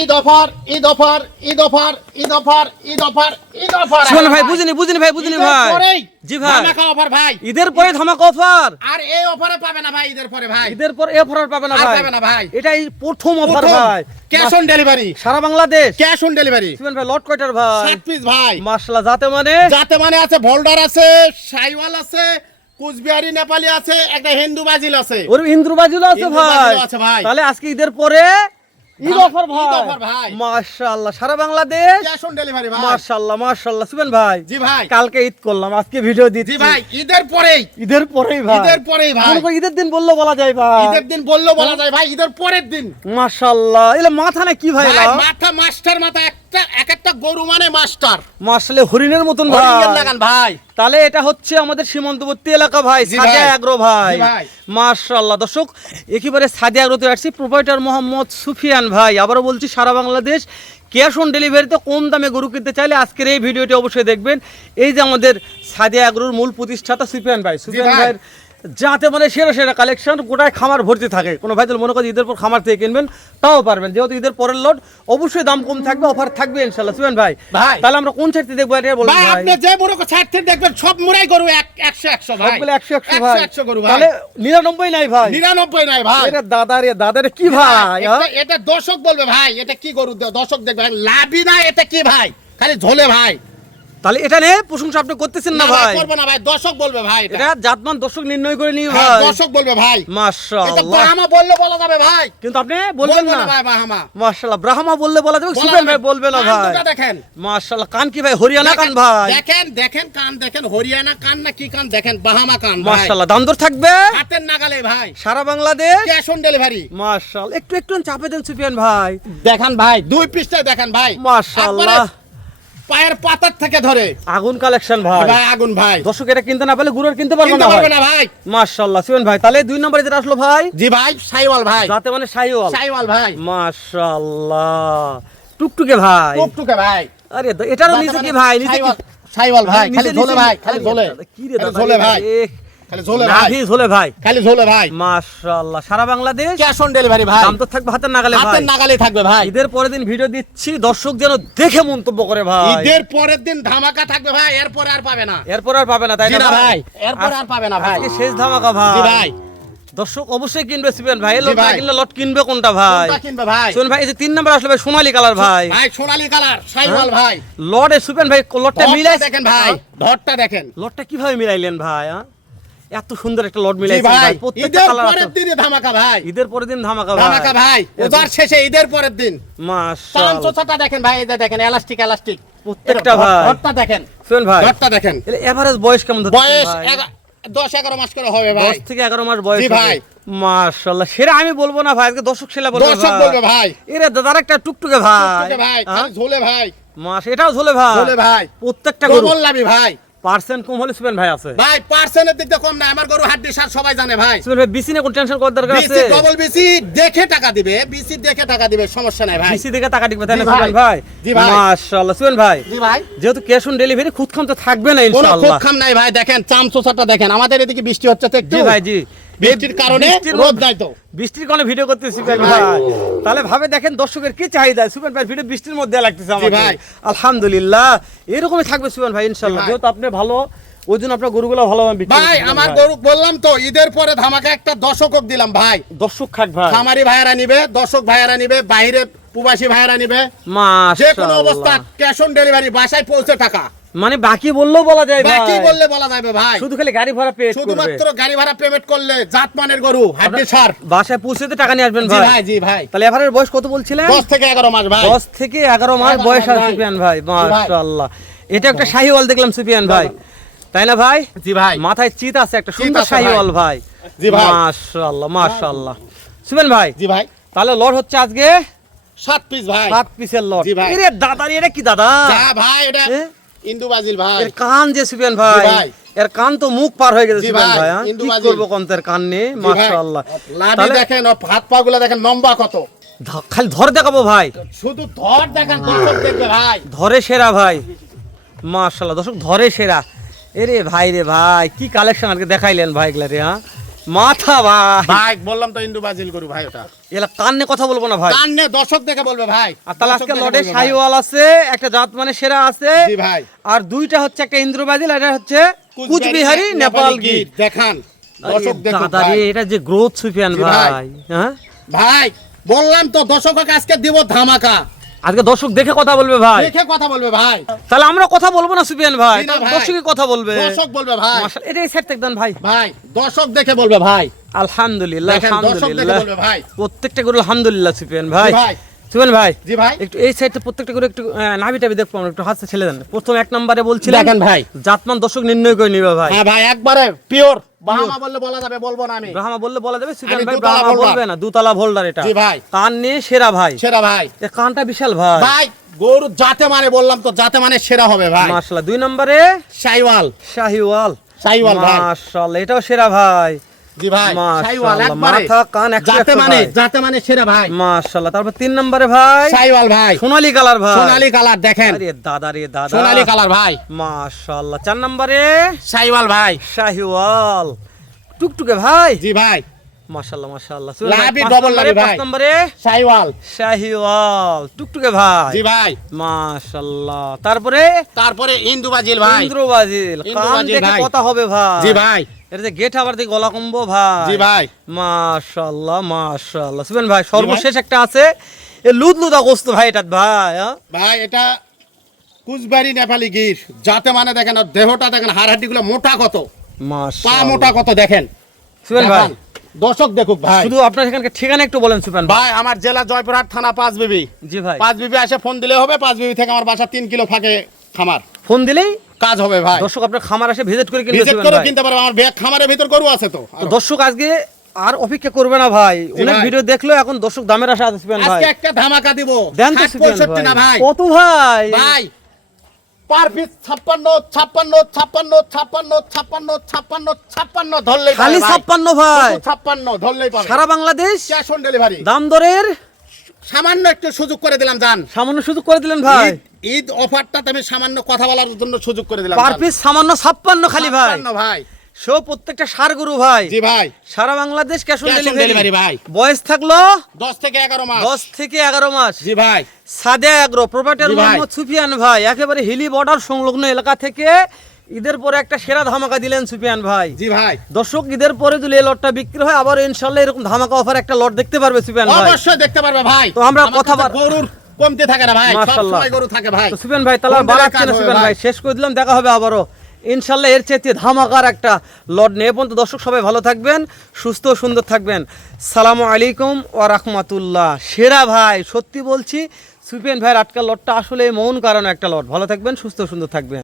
Eid offer Eid offer Eid offer Eid offer Eid offer Eid offer শুনুন ভাই, বুঝিনি ভাই, ভাই। জি ভাই, ধামাকা অফার ভাই। ঈদের পরে ধামাকা অফার। আর এই অফারে পাবে না ভাই, ঈদের পরে ভাই, ঈদের পর এই অফার পাবে না আর ভাই, পাবে না ভাই। এটাই প্রথম অফার ভাই। ক্যাশ অন ডেলিভারি, সারা বাংলাদেশ ক্যাশ অন ডেলিভারি। শুনুন ভাই, লট কয়টার ভাই? 7 পিস ভাই। মাশাআল্লাহ, যাতে মানে আছে, ভোল্ডার আছে, শাইওয়াল আছে, কুচবিহারি নেপালি আছে, একটা হিন্দু বাজিল আছে। ওর হিন্দু বাজিল আছে হিন্দু ভাই। বাজিল আছে ভাই। তাহলে আজকে ঈদের পরে ঈদ অফার ভাই, ঈদ অফার ভাই। মাশাআল্লাহ, সারা বাংলাদেশ ক্যাশ অন ডেলিভারি ভাই। মাশাআল্লাহ, মাশাআল্লাহ। সুবেন ভাই, জি ভাই, কালকে ঈদ করলাম, আজকে ভিডিও দিচ্ছি। জি ভাই, ঈদের পরেই, ঈদের পরেই ভাই, ঈদের পরেই ভাই। মনে করি ঈদের দিন বললো বলা যায় ভাই, ঈদের দিন বললেও বলা যায় ভাই, ঈদের পরের দিন। মাশাআল্লাহ। এলে মাথা না কি ভাই, ভাই মাথা মাস্টার, মাথা এক একটা গরু মানে মাস্টার, মাশাআল্লাহ, হরিণের মতন ভাই। হরিণের লাগান ভাই। তাহলে এটা হচ্ছে আমাদের সীমান্তবর্তী এলাকা ভাই, জি সাদিয়া ভাই। এগ্রো ভাই। জি ভাই। মাশাআল্লাহ দর্শক, একেবারে সাদিয়া এগ্রোতে আসছি। প্রোপাইটার মোহাম্মদ সুফিয়ান ভাই। আবারও বলছি, সারা বাংলাদেশ ক্যাশ অন ডেলিভারিতে কম দামে গরু কিনতে চাইলে আজকের এই ভিডিওটি অবশ্যই দেখবেন। এই যে আমাদের সাদিয়া এগ্রোর মূল প্রতিষ্ঠাতা সুফিয়ান ভাই, সুফিয়ান ভাই। ভাইয়ের যাতে মানে সেরা সেরা কালেকশন, গোটায় খামার ভর্তি থাকে। কোনো ভাই যদি মনে করেন ঈদের পর খামার থেকে কিনবেন, তাও পারবেন, যেহেতু ঈদের পরের লট অবশ্যই দাম কম থাকবে, অফার থাকবে ইনশাআল্লাহ। সুফিয়ান ভাই, ভাই। তাহলে আমরা কোন সাইড থেকে দেখবো এটা বলুন ভাই। ভাই। আপনি যে বড় ছাড়তে দেখবেন সব মুরাই গরু 100 ভাই, সবগুলো 100 ভাই। 100 গরু ভাই। তাহলে 99 নাই ভাই, 99 নাই ভাই। এটা দাদারে কি ভাই, এটা দর্শক বলবে ভাই, এটা কি গরু, দর্শক দেখবে লাভই না, এটা কি ভাই, খালি ঝোলে ভাই। তাহলে এটা নিয়ে প্রশংসা আপনি করতেছেন না ভাই, করবে না ভাই, দর্শক বলবে ভাই। এটা জাতমান দর্শক নির্ণয় করে নিয়ে হ্যাঁ, ভাই, দর্শক বলবে ভাই। এটা মাশাআল্লাহ। ব্রাহ্মা বললে বলা যাবে ভাই, কিন্তু আপনি বলবেন না ভাই ব্রাহ্মা। মাশাআল্লাহ, ব্রাহ্মা বললে বলা যাবে, বলা সুফিয়ান যাবে। ভাই বলবে না কান ভাই। দুটো দেখেন, মাশাআল্লাহ, কান কি ভাই হরিয়ানা কান ভাই? দেখেন দেখেন কান দেখেন, হরিয়ানা কান না কি কান দেখেন, বাহামা কান ভাই। মাশাআল্লাহ, দাম দর থাকবে হাতের নাগালে ভাই, সারা বাংলাদেশ ক্যাশ অন ডেলিভারি। মাশাআল্লাহ। একটু চাপে দেন সুফিয়ান ভাই, দেখেন ভাই, দুই পৃষ্ঠায় দেখেন ভাই, মাশাআল্লাহ, পায়ের পাতার থেকে ধরে আগুন কালেকশন ভাই। ভাই, আগুন ভাই। দর্শক এটা কিনতে না পারলে গুড়ের কিনতে পারবে কিনতে না পারবে ভাই, না ভাই। মাশাআল্লাহ। সুফিয়ান ভাই, তাহলে 2 নম্বরে যেটা আসলো ভাই, জি ভাই, সাইওয়াল ভাই, যাতে মানে শাহিওয়াল, সাইওয়াল ভাই, মাশাআল্লাহ, টুকটুকে ভাই। টুকটুকে ভাই। আরে এটারও নিচে কি ভাই, নিচে কি সাইওয়াল ভাই, খালি নিচে ঝোলে ভাই, খালি ঝোলে, কি রে দাদা, ঝোলে ভাই, খালি ঝোলে ভাই, নাভি ঝোলে ভাই, খালি ঝোলে ভাই। মাশাআল্লাহ। সারা বাংলাদেশ ক্যাশ অন ডেলিভারি ভাই, দাম তো থাকবে হাতের নাগালে ভাই, হাতের নাগালে থাকবে ভাই। ঈদের পরের দিন ভিডিও দিচ্ছি, দর্শক যেন দেখে মন্তব্য করে ভাই। ঈদের পরের দিন ধামাকা থাকবে ভাই, এরপরে আর পাবে না। এরপর আর পাবে না, তাই জি না না ভাই? ভাই, এরপরে আর পাবে না ভাই। আজকে শেষ ধামাকা জি ভাই। ভাই, দর্শক অবশ্যই কিনবে সুফিয়ান ভাই, জি লট না ভাই। কিনলে লট কিনবে কোনটা ভাই? কোনটা কিনবে ভাই? সুফিয়ান ভাই, এই যে 3 নাম্বার আসলে ভাই, সোনালী কালার ভাই, ভাই সোনালী কালার সাইওয়াল ভাই। লটে সুফিয়ান ভাই লটটা ধরটা মিলাই দেখেন ভাই, ধরটা দেখেন। লটটা কিভাবে মিলাইলেন ভাই? এত সুন্দর একটা লট জি মিলাইছেন ভাই, ভাই, প্রত্যেকটা ঈদের কালার পরের আছে। দিনে ধামাকা ভাই, ঈদের পরের দিন ধামাকা ভাই, ধামাকা ভাই, ওজার শেষে ঈদের পরের দিন। মাশাআল্লাহ, পাঁচশোটা দেখেন ভাই, এই যে দেখেন এলাস্টিক এলাস্টিক প্রত্যেকটা ভাই। ধরটা দেখেন, সুফিয়ান ভাই, ধরটা দেখেন। এর এভারেজ বয়স কেমন ধরতেছেন বয়স ভাই? 10-11 মাস করে হবে ভাই। 10 থেকে 11 মাস বয়স জি হবে। ভাই। মাশাআল্লাহ, সেটা আমি বলবো না ভাই, আজকে দর্শক সেলা বলবে দর্শক বলবে ভাই, এরে দাদার একটা টুকটুকে ভাই, টুকটুকে ভাই, খালি ঝোলে ভাই, এটাও ঝোলে ভাই, ঝোলে ভাই, প্রত্যেকটা গরু ডবল লাভি ভাই। পার্সেন্ট কম হলে সুফিয়ান ভাই আছে ভাই পার্সেন্টের দিক দিয়ে কম না, আমার গরু হাড্ডি সার সবাই জানে ভাই। সুফিয়ান ভাই, বিসি নিয়ে কোন টেনশন করার দরকার আছে? বিসি ডবল বিসি দেখে টাকা দিবে, বিসি দেখে টাকা দিবে, সমস্যা নাই ভাই। বিসি দেখে টাকা দিবে, তাই না জি ভাই। সুফিয়ান ভাই? জি ভাই। মাশাআল্লাহ। সুফিয়ান ভাই, জি ভাই, যেহেতু ক্যাশ অন ডেলিভারি, খুদখাম তো থাকবে না কোনো ইনশাআল্লাহ। খুব খাম নাই ভাই। দেখেন চামচোসাটা দেখেন, আমাদের এদিকে বৃষ্টি হচ্ছে তো একটু। জি ভাই, জি, বৃষ্টির কারণে বৃষ্টির রোদ নাই তো। বৃষ্টির কারণে ভিডিও করতেছি সুফিয়ান জি ভাই। ভাই, তাহলে ভাবে দেখেন দর্শকের কি চাহিদা। সুফিয়ান ভাই ভিডিও বৃষ্টির মধ্যে লাগতেছে আমাকে, ভাই। আলহামদুলিল্লাহ এরকমই থাকবে সুফিয়ান ভাই ইনশাআল্লাহ। জি ভাই। যেহেতু আপনি ভালো, ওই জন্য আপনার গরুগুলো ভালো বিক্রি ভাই করতেছেন আমার ভাই। গরু বললাম তো, ঈদের পরে ধামাকা একটা দশকক দিলাম ভাই। দর্শক খাক ভাই, খামারি ভাইয়েরা নিবে, দর্শক ভাইয়েরা নিবে, বাইরে প্রবাসী ভাইয়েরা নিবে, যে কোনো মাশাআল্লাহ। অবস্থা ক্যাশ অন ডেলিভারি, বাসায় পৌঁছে টাকা। মানে বাকি বললেও বলা যায় ভাই, বাকি বললে বলা যাবে ভাই, শুধু খালি গাড়ি ভাড়া পে করবে, শুধুমাত্র গাড়ি ভাড়া পেমেন্ট করলে জাতমানের গরু হাড্ডি সার। বাসায় পৌঁছেতে টাকা নিয়ে আসবেন জি ভাই। ভাই, জি ভাই। তাহলে এভারের বয়স কত বলছিলেন? 10 থেকে 11 মাস ভাই। 10 থেকে 11 মাস 11 বয়স মাস আছে ভাই। সুফিয়ান ভাই, জি ভাই। মাশাআল্লাহ। এটা একটা শাহিওয়াল দেখলাম সুফিয়ান ভাই, তাই না ভাই? জি ভাই, মাথায় চিত আছে, একটা চিত সুন্দর আছে শাহিওয়াল ভাই। জি ভাই। মাশাআল্লাহ, মাশাআল্লাহ। সুফিয়ান ভাই, জি ভাই, তাহলে লট হচ্ছে আজকে 7 পিস ভাই। 7 পিসের লট। জি ভাই। এরে দাদা, এটা কি দাদা? যা ভাই, এটা এ? ইন্দু বাজিল ভাই। এর কান যে সুফিয়ান ভাই, জি ভাই। এর কান তো মুখ পার হয়ে গেছে জি সুফিয়ান ভাই, ভাই, হ্যাঁ? ইন্দু কি বাজিল। করব কোন এর কান নেই, জি ভাই। মাশাআল্লাহ। লাভি তাহলে দেখেন, ও হাত পা গুলা দেখেন লম্বা কত। খালি ধর দেখাবো ভাই, শুধু ধর দেখেন, দর্শক দেখবে ভাই। ধরে সেরা ভাই, মাশাআল্লাহ। দর্শক ধরে সেরা। এরে ভাই রে ভাই, কি কালেকশন আজকে দেখাইলেন ভাই এগুলা রে, হ্যাঁ? মাথা ভাই ভাই বললাম তো ইন্দু বাজিল গরু ভাই ওটা। এলা কান্নে কথা বলবো না ভাই। কান্নে দর্শক দেখে বলবে ভাই। আর তাহলে দর্শক আজকে দেখে লটে বলবে ভাই। শাহিওয়াল আছে, একটা জাত মানে সেরা আছে, জি ভাই। আর দুইটা হচ্ছে একটা ইন্দ্রবাজিল, এটা হচ্ছে কুচবিহারি নেপাল গির। দেখান দর্শক দেখুন দাদা ভাই। রে, এটা যে গ্রোথ সুফিয়ান জি ভাই। ভাই, হ্যাঁ ভাই বললাম তো দর্শককে আজকে দিব ধামাকা। আজকে দর্শক দেখে কথা বলবে ভাই। দেখে কথা বলবে ভাই। তাহলে আমরা কথা বলবো না সুফিয়ান ভাই, জি না ভাই। দর্শকই কথা বলবে। দর্শক বলবে ভাই। মাশাআল্লাহ, এটা এই সাইড থেকে দেন ভাই। ভাই দর্শক দেখে বলবে ভাই। আলহামদুলিল্লাহ, দেখেন, দর্শক দেখে আলহামদুলিল্লাহ, বলবে ভাই। প্রত্যেকটা গরু আলহামদুলিল্লাহ সুফিয়ান ভাই। জি ভাই। সুফিয়ান ভাই জি ভাই। একটু এই সাইডে প্রত্যেকটা গরু একটু নাভি টাভি দেখবো আমরা, একটু হাতে ছেলে দেন। প্রথম এক নম্বরে বলছিলেন দেখেন ভাই। জাতমান দর্শক নির্ণয় করে নিবে ভাই। হ্যাঁ ভাই একবারে পিওর বাহামা বললে বলা যাবে, বলবো না আমি। ব্রাহ্মা বললে বলা যাবে, সুফিয়ান আমি ভাই দুতলা ব্রাহ্মা ভোল্ডার। বলবে না, দুতলা ভোল্ডার এটা। জি ভাই। কান নিয়ে সেরা ভাই, সেরা ভাই। এ কানটা বিশাল ভাই। ভাই গরু জাতে মানে বললাম তো, জাতে মানে সেরা হবে ভাই। মাশাআল্লাহ, দুই নম্বরে শাইওয়াল। শাহিওয়াল। শাহিওয়াল ভাই। মাশাআল্লাহ, এটাও সেরা ভাই। জি ভাই। মাশাআল্লাহ, শাইওয়াল একবারে মাথা কান একশো জাতে একশো মানে ভাই। জাতে মানে সেরা ভাই। মাশাআল্লাহ, তারপর তিন নম্বরে ভাই শাইওয়াল ভাই। সোনালী কালার ভাই। সোনালী কালার দেখেন। আরে দাদা রে দাদা, সোনালী কালার ভাই। মাশাআল্লাহ। চার নম্বরে শাইওয়াল ভাই। শাহিওয়াল টুকটুকে ভাই। জি ভাই। মাশাআল্লাহ মাশাআল্লাহ। লাভি ডবল লাভি ভাই। পাঁচ নম্বরে শাইওয়াল। শাহিওয়াল টুকটুকে ভাই। জি ভাই। মাশাআল্লাহ। তারপরে তারপরে ইন্দুবাজিল ভাই। ইন্দ্রবাজিল, কান ইন্দ্রবাজিল দেখে ভাই। কথা হবে ভাই। জি ভাই। এটা যে গেট আবার দিকে গলা কম্বো ভাই। জি ভাই। মাশাআল্লাহ মাশাআল্লাহ। সুবেন ভাই সর্বশেষ একটা আছে, এ লুদলুদা গোস্ত ভাই, এটা ভাই হ্যাঁ? ভাই এটা কুচবাড়ি নেপালি গির। যাতে মানে দেখেন আর দেহটা দেখেন, হাড় হাড্ডি গুলো মোটা কত, পা মাশাআল্লাহ। মোটা কত দেখেন। সুবেন ভাই দেখান, দর্শক দেখুক ভাই। শুধু আপনার এখানকার ঠিকানা একটু বলেন সুবেন ভাই। ভাই আমার জেলা জয়পুরহাট থানা পাঁচবিবি। জি ভাই। পাঁচবিবি আসে ফোন দিলে হবে। পাঁচবিবি থেকে আমার বাসা 3 কিলো ফাঁকে খামার, ফোন দিলেই কাজ হবে ভাই। দর্শক আপনার খামার আসে ভিজিট করে কিনবে ভিজিট সুবেন করে ভাই। কিনতে পারবে। আমার ব্যাগ খামারের ভিতর গরু আছে তো। তো দর্শক আজকে আর অপেক্ষা করবে না ভাই, অনেক ভাই। ভিডিও দেখলো, এখন দর্শক দামের আশা আছে সুবেন ভাই। আজকে একটা ধামাকা দিব। দেন তো 60 সুবেন 65 না ভাই। কত ভাই? ভাই পার পিস 56 56 56 56 56 56 56 ধরলেই খালি পাবে ভাই। 56 ভাই, 56 ধরলেই পাবে। সারা বাংলাদেশ ক্যাশ অন ডেলিভারি। দাম দরের সামান্য একটু সুযোগ করে দিলাম জান। সামান্য সুযোগ করে দিলেন ভাই। ঈদ অফারটাতে আমি সামান্য কথা বলার জন্য সুযোগ করে দিলাম পার জান। পিস সামান্য 56 খালি ভাই। 56 ভাই। সো প্রত্যেকটা সার গরু ভাই, জি ভাই। সারা Bangladesh cash on Cash on delivery delivery ভাই। বয়স থাকলো 10 থেকে 11 মাস। 10 থেকে 11 মাস। জি ভাই। সাদে আগ্রো প্রোপাইটার জি ভাই। মোহাম্মদ সুফিয়ান ভাই, একেবারে হিলি বর্ডার সংলগ্ন এলাকা থেকে ঈদের পরে একটা সেরা ধামাকা দিলেন সুফিয়ান ভাই। জি ভাই। দর্শক ঈদের পরে যদি এই লটটা বিক্রি হয়, আবার ইনশাআল্লাহ এরকম ধামাকা অফার একটা লট দেখতে পারবে সুফিয়ান ভাই। অবশ্যই দেখতে পারবে ভাই। তো আমরা আমার কথা কাছে গরুর কমতে থাকে না ভাই। সব মাশাআল্লাহ। সময় গরু থাকে ভাই। তো সুফিয়ান ভাই তাহলে আর কোন জায়গায় বাড়াচ্ছি না কাজ হবে সুফিয়ান ভাই, ভাই? শেষ করে দিলাম, দেখা হবে আবারও ইনশাআল্লাহ এর চাইতে ধামাকার একটা লট নিয়ে। পর্যন্ত দর্শক সবাই ভালো থাকবেন, সুস্থ ও সুন্দর থাকবেন। সালামু আলাইকুম ওয়া রাহমাতুল্লাহ। সেরা ভাই, সত্যি বলছি সুফিয়ান ভাইয়ের আটকা লটটা আসলে মৌন কারণে একটা লট। ভালো থাকবেন, সুস্থ ও সুন্দর থাকবেন।